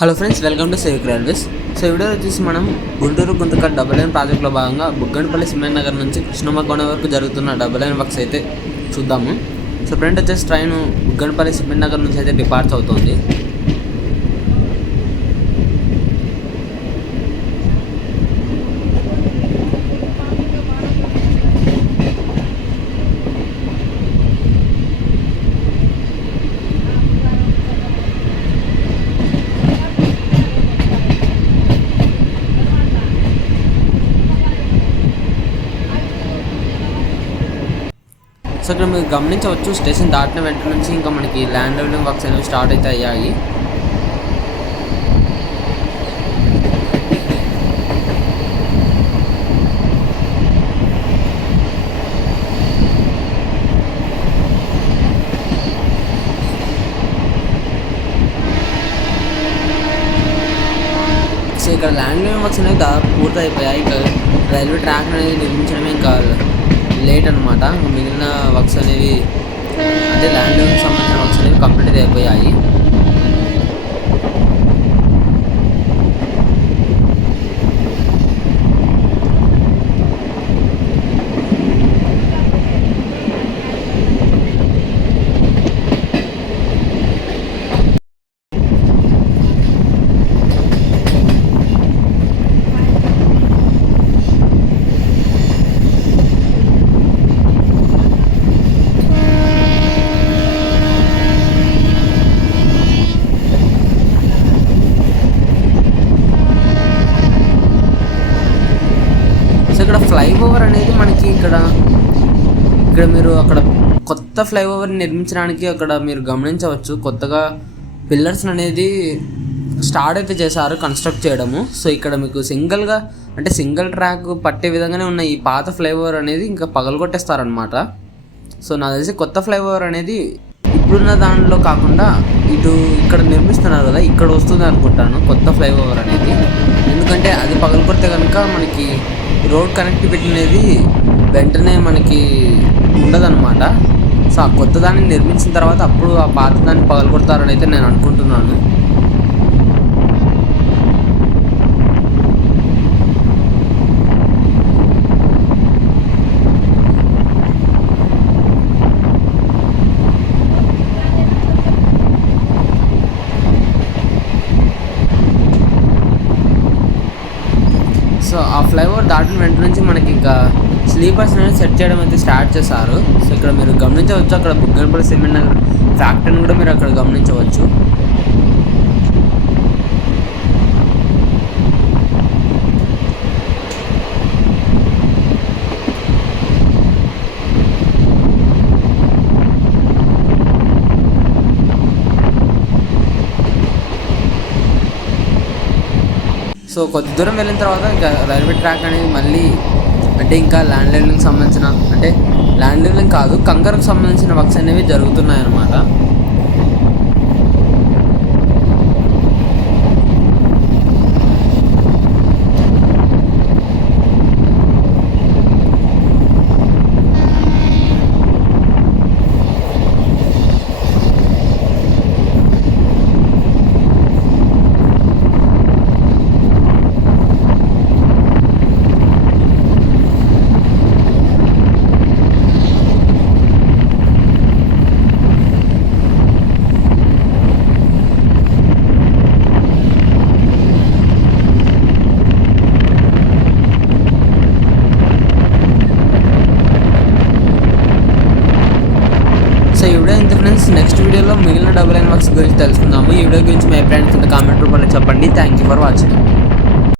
Hello friends welcome to సేవిక్ railways so ఈ video వచ్చేసి మనం గుంటూరు గుంతకల్ డబుల్ లైన్ ప్రాజెక్ట్లో భాగంగా బుగ్గనపల్లి సిమెంట్ నగర్ నుంచి కృష్ణమ్మ వరకు జరుగుతున్న డబుల్ లైన్ వర్క్స్ అయితే చూద్దాము. సో ఫ్రెండ్ వచ్చేసి ట్రైన్ బుగ్గనపల్లి సిమెంట్ నగర్ నుంచి అయితే డిపార్ట్ అవుతుంది. సో ఇక్కడ మీరు గమనించవచ్చు. స్టేషన్ దాటిన వెంట నుంచి ఇంకా మనకి ల్యాండ్ లెవెలింగ్ వర్క్స్ అనేవి స్టార్ట్ అయితే అయ్యాయి. సో ఇక్కడ ల్యాండ్ లైన్ వర్క్స్ అనేవి దాదాపు పూర్తి అయిపోయాయి ఇక రైల్వే ట్రాక్ అనేది నిర్మించడమే ఇంకా లేట్ అనమాట మిగిలిన వర్క్స్ అనేవి అంటే ల్యాండ్ సంబంధించిన వర్క్స్ అనేవి కంప్లీట్ అయిపోయాయి సో ఇక్కడ ఫ్లైఓవర్ అనేది మనకి ఇక్కడ ఇక్కడ మీరు అక్కడ కొత్త ఫ్లైఓవర్ నిర్మించడానికి అక్కడ మీరు గమనించవచ్చు. కొత్తగా పిల్లర్స్ అనేది స్టార్ట్ అయితే చేశారు కన్స్ట్రక్ట్ చేయడము. సో ఇక్కడ మీకు సింగిల్గా అంటే సింగిల్ ట్రాక్ పట్టే విధంగానే ఉన్న ఈ పాత ఫ్లైఓవర్ అనేది ఇంకా పగలగొట్టేస్తారనమాట సో నాకు తెలిసి కొత్త ఫ్లైఓవర్ అనేది ఇప్పుడున్న దానిలో కాకుండా ఇటు ఇక్కడ నిర్మిస్తున్నారు కదా ఇక్కడ వస్తుంది అనుకుంటాను కొత్త ఫ్లైఓవర్ అనేది. ఎందుకంటే అది పగలగొడితే కనుక మనకి రోడ్ కనెక్టివిటీ అనేది వెంటనే మనకి ఉండదన్నమాట. సో ఆ కొత్త దాన్ని నిర్మించిన తర్వాత అప్పుడు ఆ పాత దాన్ని పగలగొడతారని అయితే నేను అనుకుంటున్నాను. సో ఆ ఫ్లైఓవర్ దాటిన వెంట నుంచి మనకి ఇంకా స్లీపర్స్ అనేది సెట్ చేయడం అయితే స్టార్ట్ చేశారు. సో ఇక్కడ మీరు గమనించవచ్చు అక్కడ బుగ్గనపల్లి సిమెంట్ ఫ్యాక్టరీని కూడా మీరు అక్కడ గమనించవచ్చు. సో కొద్ది దూరం వెళ్ళిన తర్వాత ఇంకా రైల్వే ట్రాక్ అనేది మళ్ళీ అంటే ఇంకా ల్యాండ్ లెవెలింగ్ సంబంధించిన అంటే ల్యాండ్ లెవెలింగ్ కాదు కంకరకు సంబంధించిన వర్క్స్ అనేవి జరుగుతున్నాయి అన్నమాట వీడియో ఇంత ఫ్రెండ్స్ నెక్స్ట్ వీడియోలో మిగిలిన డబుల్ ఎన్ వర్క్స్ గురించి తెలుసుకుందాము. ఈ వీడియో గురించి మీ ఫ్రెండ్స్ కింద కామెంట్ రూపంలో చెప్పండి. Thank you for watching